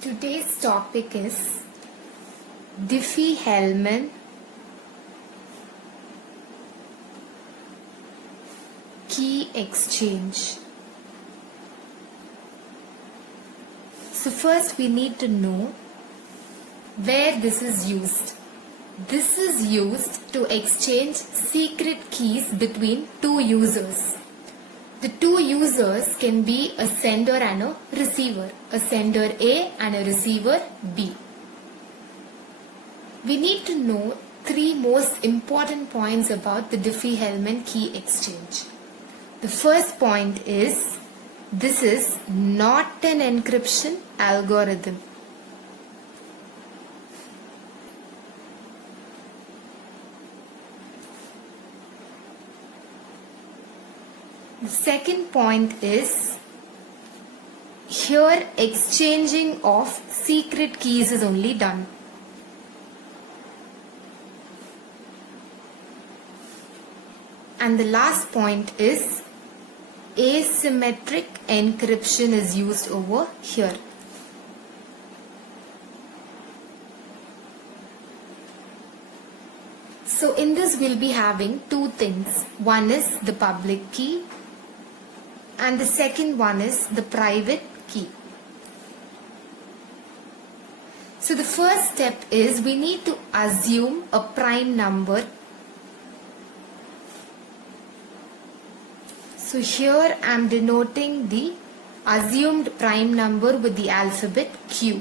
Today's topic is Diffie-Hellman key exchange. So first we need to know where this is used. This is used to exchange secret keys between two users. The two users can be a sender and a receiver, a sender A and a receiver B. We need to know three most important points about the Diffie-Hellman key exchange. The first point is, this is not an encryption algorithm. The second point is, here exchanging of secret keys is only done. And the last point is, asymmetric encryption is used over here. So in this we'll be having two things. One is the public key and the second one is the private key. So the first step is we need to assume a prime number. So here I am denoting the assumed prime number with the alphabet Q.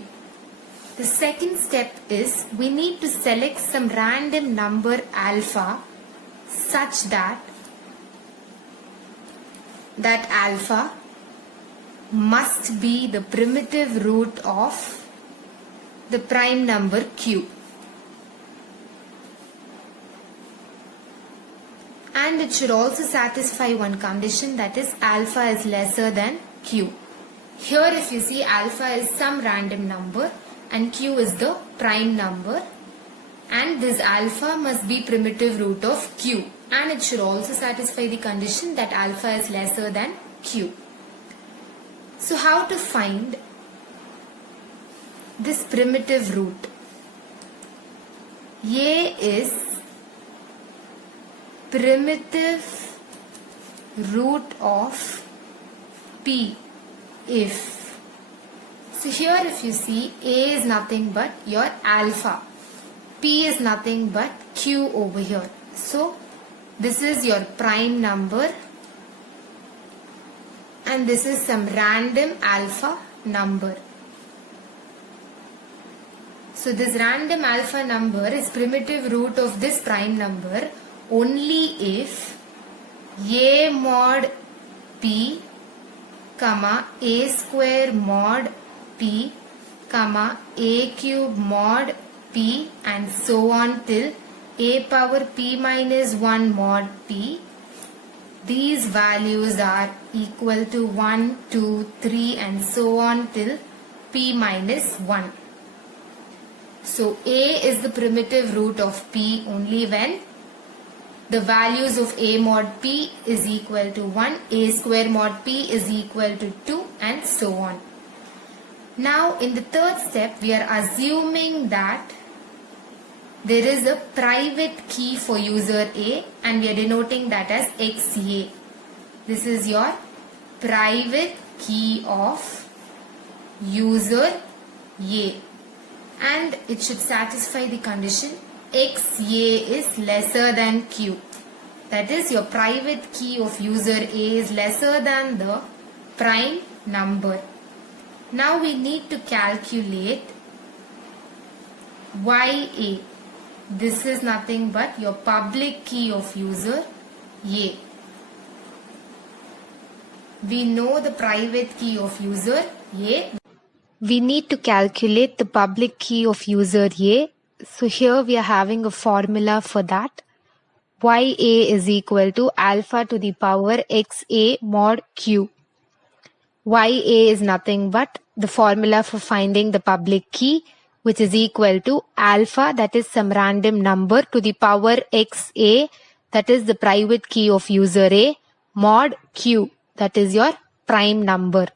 The second step is we need to select some random number alpha such that alpha must be the primitive root of the prime number Q. And it should also satisfy one condition, that is alpha is lesser than Q. Here if you see, alpha is some random number and Q is the prime number, and this alpha must be primitive root of Q, and it should also satisfy the condition that alpha is lesser than Q. So how to find this primitive root? A is primitive root of P if. So here if you see, A is nothing but your alpha, P is nothing but Q over here. So this is your prime number and this is some random alpha number. So this random alpha number is primitive root of this prime number only if A mod P, comma A square mod P, comma A cube mod P, and so on till A power P minus 1 mod P. These values are equal to 1, 2, 3 and so on till P minus 1. So A is the primitive root of P only when the values of A mod P is equal to 1, A square mod P is equal to 2 and so on. Now in the third step we are assuming that there is a private key for user A and we are denoting that as XA. This is your private key of user A and it should satisfy the condition XA is lesser than Q. That is, your private key of user A is lesser than the prime number. Now we need to calculate YA. This is nothing but your public key of user A. We know the private key of user A. We need to calculate the public key of user A. So here we are having a formula for that. YA is equal to alpha to the power XA mod Q. YA is nothing but the formula for finding the public key, which is equal to alpha, that is some random number, to the power XA, that is the private key of user A, mod Q, that is your prime number.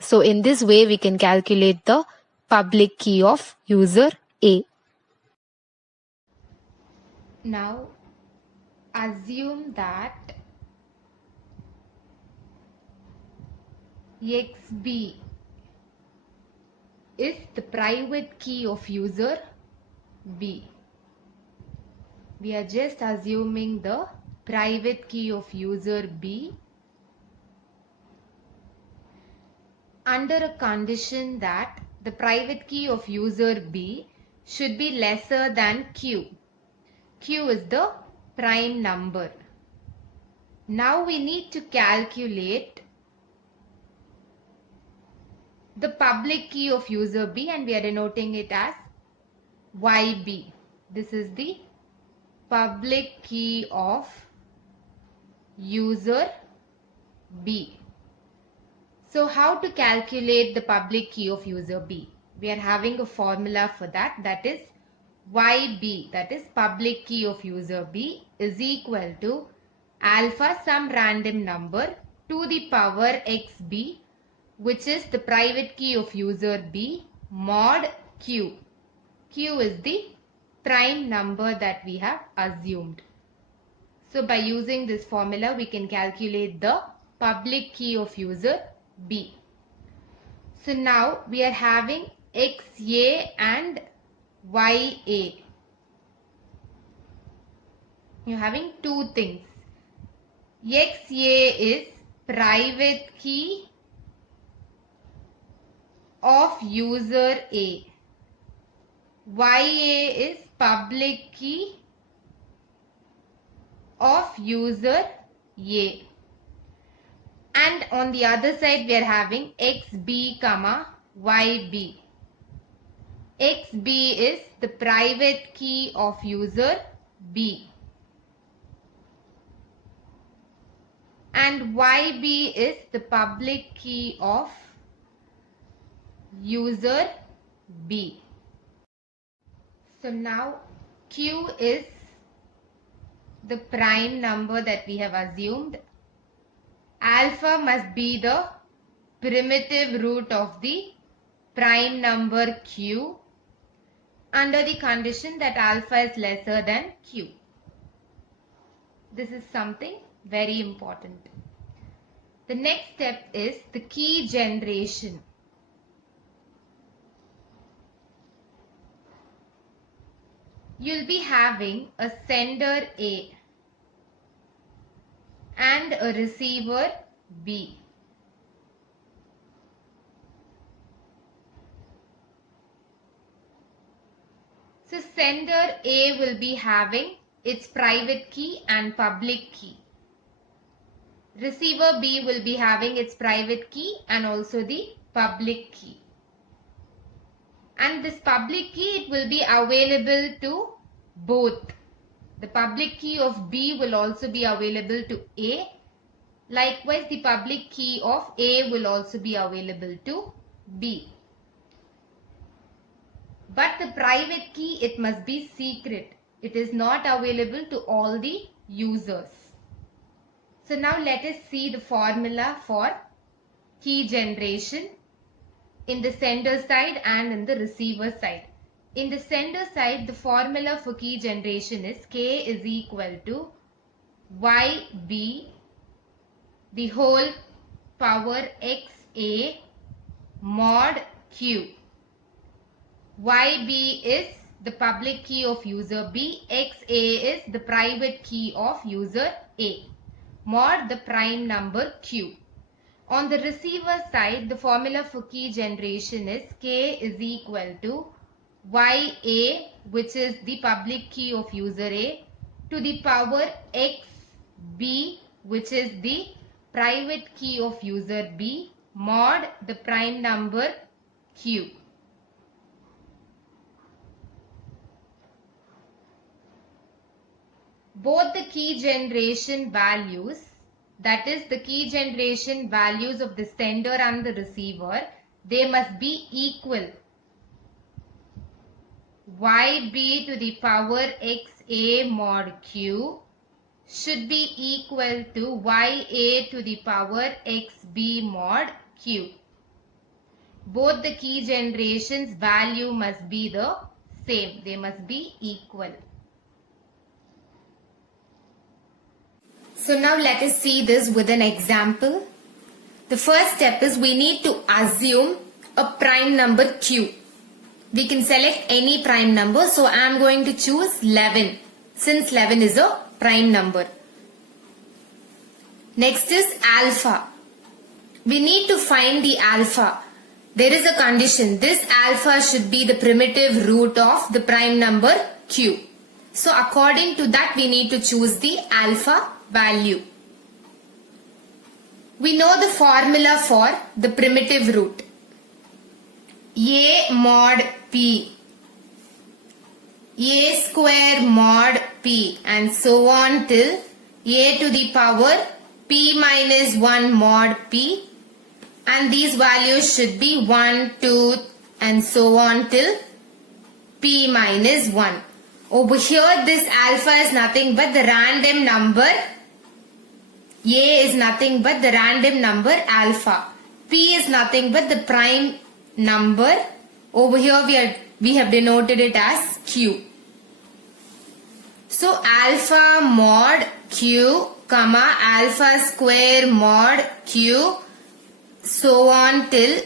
So in this way we can calculate the public key of user A. Now assume that XB is the private key of user B. We are just assuming the private key of user B under a condition that the private key of user B should be lesser than Q. Q is the prime number. Now we need to calculate the public key of user B, and we are denoting it as YB. This is the public key of user B. So how to calculate the public key of user B? We are having a formula for that, that is YB, that is public key of user B, is equal to alpha some random number to the power XB, which is the private key of user B, mod Q. Q is the prime number that we have assumed. So by using this formula, we can calculate the public key of user B. So now we are having XA and YA. You're having two things. XA is private key of user A. YA is public key of user A. And on the other side we are having XB comma YB. XB is the private key of user B. And YB is the public key of user B. So now Q is the prime number that we have assumed. Alpha must be the primitive root of the prime number Q under the condition that alpha is lesser than Q. This is something very important. The next step is the key generation. You'll be having a sender A and a receiver B. So sender A will be having its private key and public key. Receiver B will be having its private key and also the public key. And this public key, it will be available to both. The public key of B will also be available to A. Likewise, the public key of A will also be available to B. But the private key, it must be secret. It is not available to all the users. So now let us see the formula for key generation in the sender side and in the receiver side. In the sender side, the formula for key generation is K is equal to YB the whole power XA mod Q. YB is the public key of user B, XA is the private key of user A, mod the prime number Q. On the receiver side, the formula for key generation is K is equal to YA, which is the public key of user A, to the power XB, which is the private key of user B, mod the prime number Q. Both the key generation values, that is the key generation values of the sender and the receiver, they must be equal. YB to the power XA mod Q should be equal to YA to the power XB mod Q. both the key generations value must be the same. They must be equal. So now let us see this with an example. The first step is we need to assume a prime number q. We can select any prime number. So I am going to choose 11 since 11 is a prime number. Next is alpha. We need to find the alpha. There is a condition. This alpha should be the primitive root of the prime number q. So according to that we need to choose the alpha value. We know the formula for the primitive root. A mod p, a square mod p, and so on till a to the power p minus 1 mod p, and these values should be 1, 2 and so on till p minus 1. Over here this alpha is nothing but the random number. A is nothing but the random number alpha. P is nothing but the prime number. Over here we have denoted it as q. So alpha mod q, comma alpha square mod q, so on till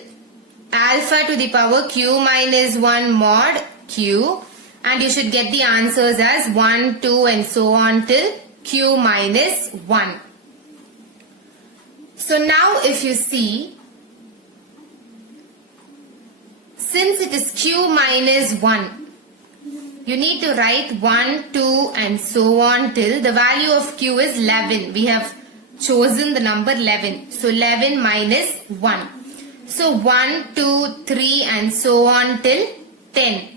alpha to the power q minus 1 mod q, and you should get the answers as 1, 2 and so on till q minus 1. So now if you see, since it is q minus 1, you need to write 1, 2 and so on till the value of q is 11. We have chosen the number 11. So 11 minus 1. So 1, 2, 3 and so on till 10.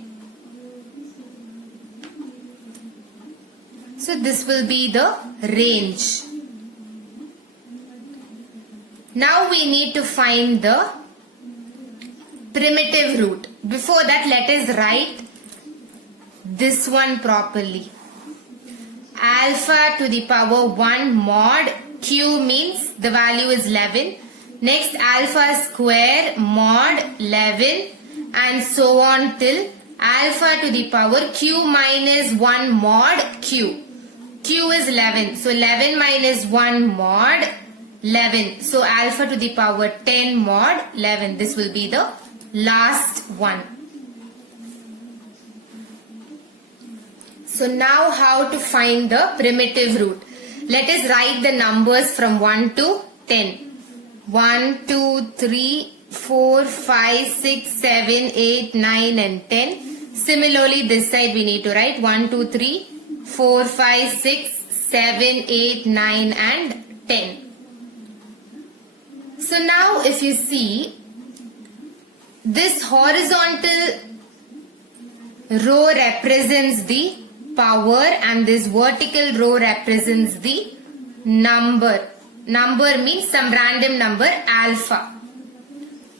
So this will be the range. Now we need to find the primitive root. Before that, let us write this one properly. Alpha to the power 1 mod q means the value is 11. Next alpha square mod 11 and so on till alpha to the power q minus 1 mod q. Q is 11. So 11 minus 1 mod 11. So alpha to the power 10 mod 11. This will be the last one. So now how to find the primitive root. Let us write the numbers from 1 to 10. 1, 2, 3, 4, 5, 6, 7, 8, 9 and 10. Similarly this side we need to write 1, 2, 3, 4, 5, 6, 7, 8, 9 and 10. So now if you see, this horizontal row represents the power and this vertical row represents the number. Number means some random number alpha.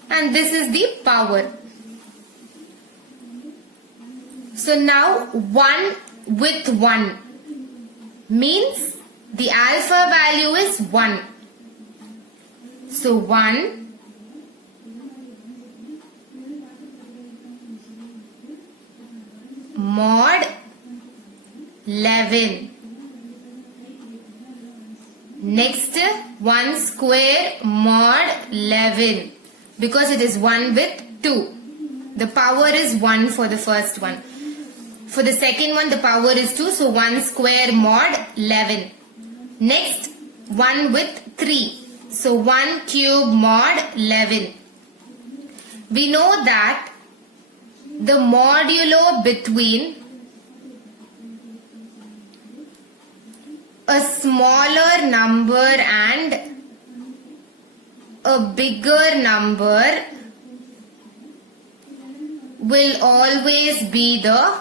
And this is the power. So now 1 with 1 means the alpha value is 1. So 1 mod 11. Next 1 square mod 11 because it is 1 with 2. The power is 1 for the first one. For the second one the power is 2, so 1 square mod 11. Next 1 with 3. So 1 cube mod 11. We know that the modulo between a smaller number and a bigger number will always be the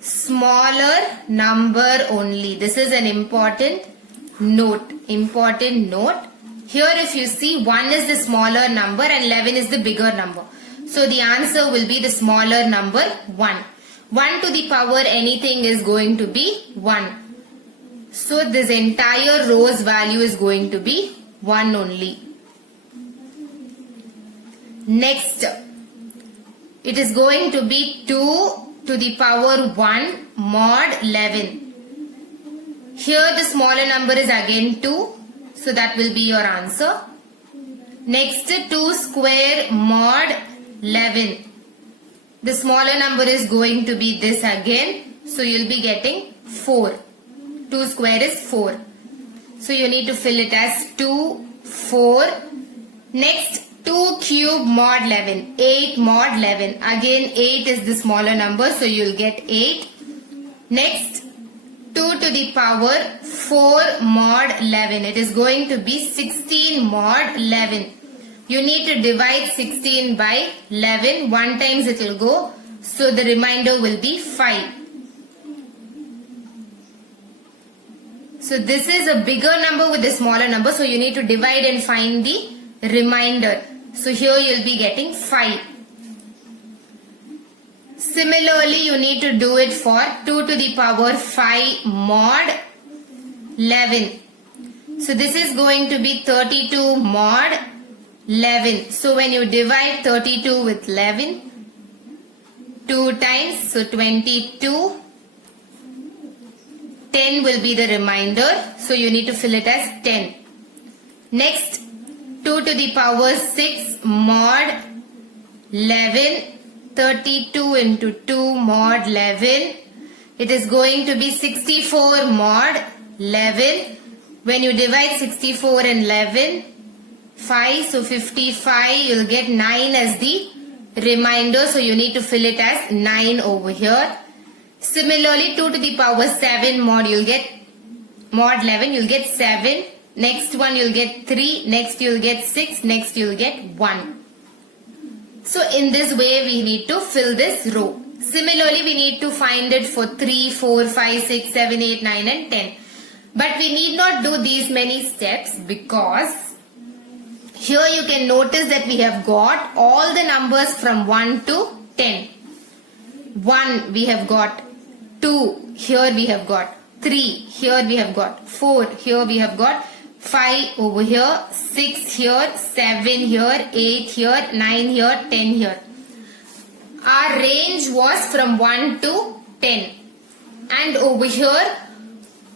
smaller number only. This is an important note. Here if you see, 1 is the smaller number and 11 is the bigger number. So the answer will be the smaller number 1. 1 to the power anything is going to be 1. So this entire row's value is going to be 1 only. Next, it is going to be 2 to the power 1 mod 11. Here the smaller number is again 2. So that will be your answer. Next, 2 square mod 11. The smaller number is going to be this again. So you'll be getting 4. 2 square is 4. So you need to fill it as 2, 4. Next, 2 cube mod 11. 8 mod 11. Again 8 is the smaller number. So you'll get 8. Next, 2 to the power 4 mod 11. It is going to be 16 mod 11. You need to divide 16 by 11. 1 times it will go. So the remainder will be 5. So this is a bigger number with a smaller number. So you need to divide and find the remainder. So here you will be getting 5. Similarly, you need to do it for 2 to the power 5 mod 11. So this is going to be 32 mod 11. So when you divide 32 with 11, 2 times, so 22. 10 will be the remainder. So you need to fill it as 10. Next, 2 to the power 6 mod 11. 32 into 2 mod 11. It is going to be 64 mod 11. When you divide 64 and 11, 5, so 55, you will get 9 as the remainder. So you need to fill it as 9 over here. Similarly, 2 to the power 7 mod, you'll get mod 11, you'll get 7. Next one you'll get 3. Next you'll get 6. Next you'll get 1. So in this way we need to fill this row. Similarly, we need to find it for 3, 4, 5, 6, 7, 8, 9 and 10. But we need not do these many steps because here you can notice that we have got all the numbers from 1 to 10. 1 we have got, 2 here we have got, 3 here we have got, 4 here we have got, 5 over here, 6 here, 7 here, 8 here, 9 here, 10 here. Our range was from 1 to 10. And over here,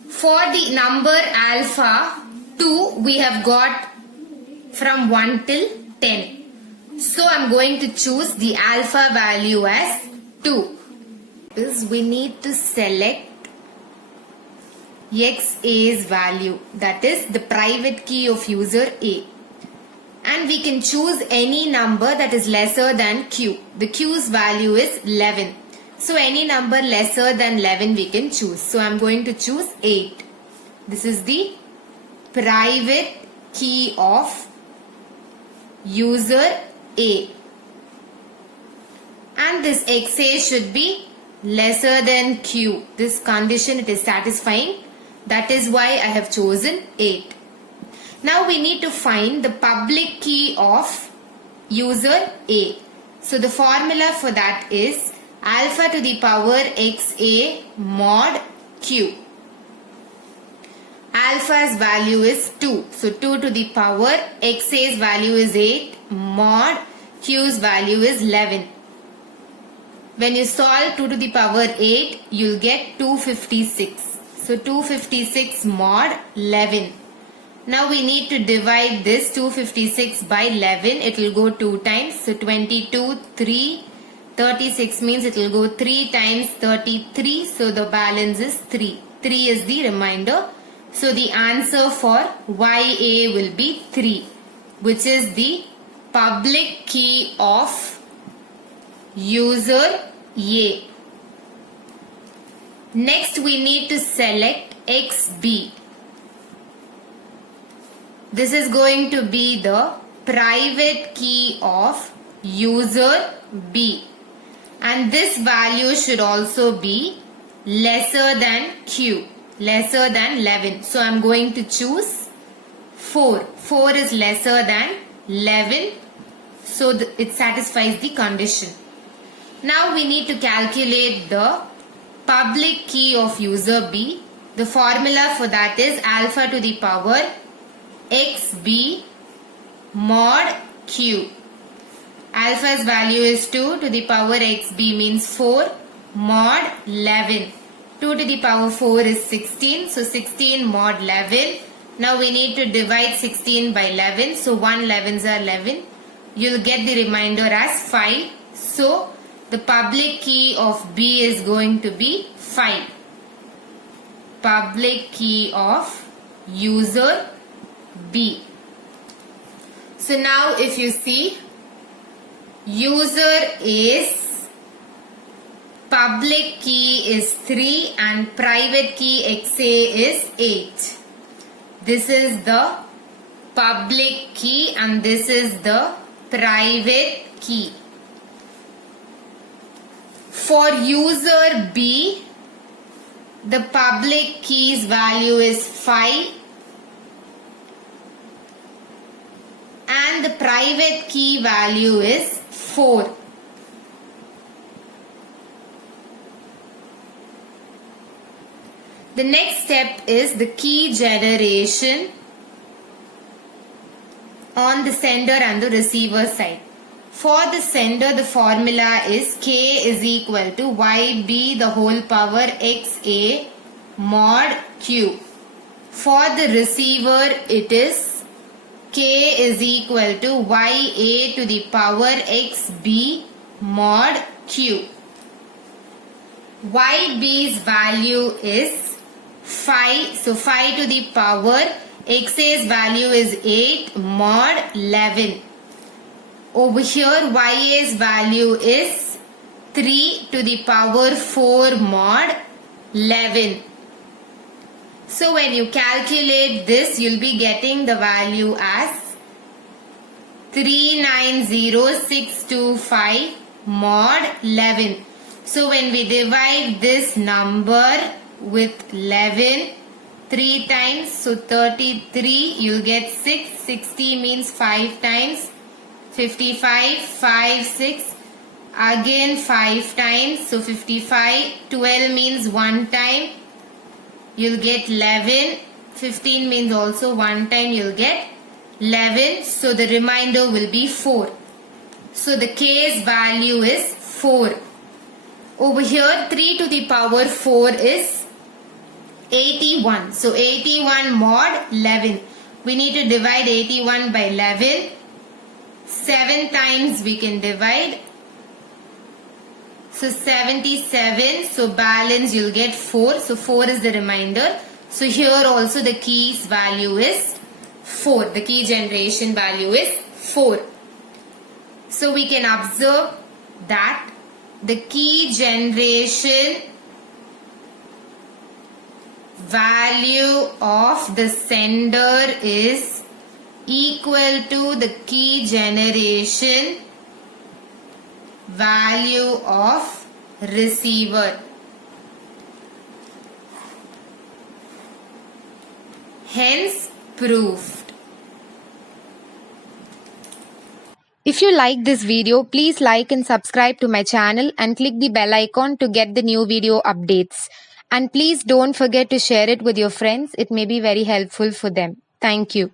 for the number alpha 2, we have got from 1 till 10. So I am going to choose the alpha value as 2. We need to select XA's value, that is the private key of user A, and we can choose any number that is lesser than Q. The Q's value is 11, so any number lesser than 11 we can choose. So I am going to choose 8. This is the private key of user A, and this XA should be lesser than Q. This condition it is satisfying. That is why I have chosen 8. Now we need to find the public key of user A. So the formula for that is alpha to the power XA mod Q. Alpha's value is 2. So 2 to the power XA's value is 8 mod Q's value is 11. When you solve 2 to the power 8, you'll get 256. So 256 mod 11. Now we need to divide this 256 by 11. It will go 2 times. So 22, 3, 36 means it will go 3 times 33. So the balance is 3. 3 is the remainder. So the answer for YA will be 3, which is the public key of user A. Next we need to select XB. This is going to be the private key of user B, and this value should also be lesser than Q, lesser than 11. So I am going to choose 4. 4 is lesser than 11, so it satisfies the condition. Now we need to calculate the public key of user B. The formula for that is alpha to the power XB mod Q. Alpha's value is 2 to the power xb means 4 mod 11. 2 to the power 4 is 16. So 16 mod 11. Now we need to divide 16 by 11. So 1 11s are 11. You'll get the remainder as 5. So the public key of B is going to be 5. Public key of user B. So now if you see, user A's public key is 3 and private key XA is 8. This is the public key and this is the private key. For user B, the public key's value is 5 and the private key value is 4. The next step is the key generation on the sender and the receiver side. For the sender, the formula is K is equal to YB the whole power XA mod Q. For the receiver, it is K is equal to YA to the power XB mod Q. YB's value is 5. So 5 to the power XA's value is 8 mod 11. Over here YA's value is 3 to the power 4 mod 11. So when you calculate this, you'll be getting the value as 390625 mod 11. So when we divide this number with 11 3 times, so 33, you'll get 6. 60 means 5 times. 55, 5, 6, again 5 times, so 55, 12 means 1 time, you'll get 11, 15 means also 1 time, you'll get 11, so the remainder will be 4. So the K's value is 4. Over here 3 to the power 4 is 81, so 81 mod 11. We need to divide 81 by 11. 7 times we can divide. So 77. So balance you'll get 4. So 4 is the remainder. So here also the key's value is 4. The key generation value is 4. So we can observe that the key generation value of the sender is equal to the key generation value of receiver. Hence proved. If you like this video, please like and subscribe to my channel and click the bell icon to get the new video updates. And please don't forget to share it with your friends. It may be very helpful for them. Thank you.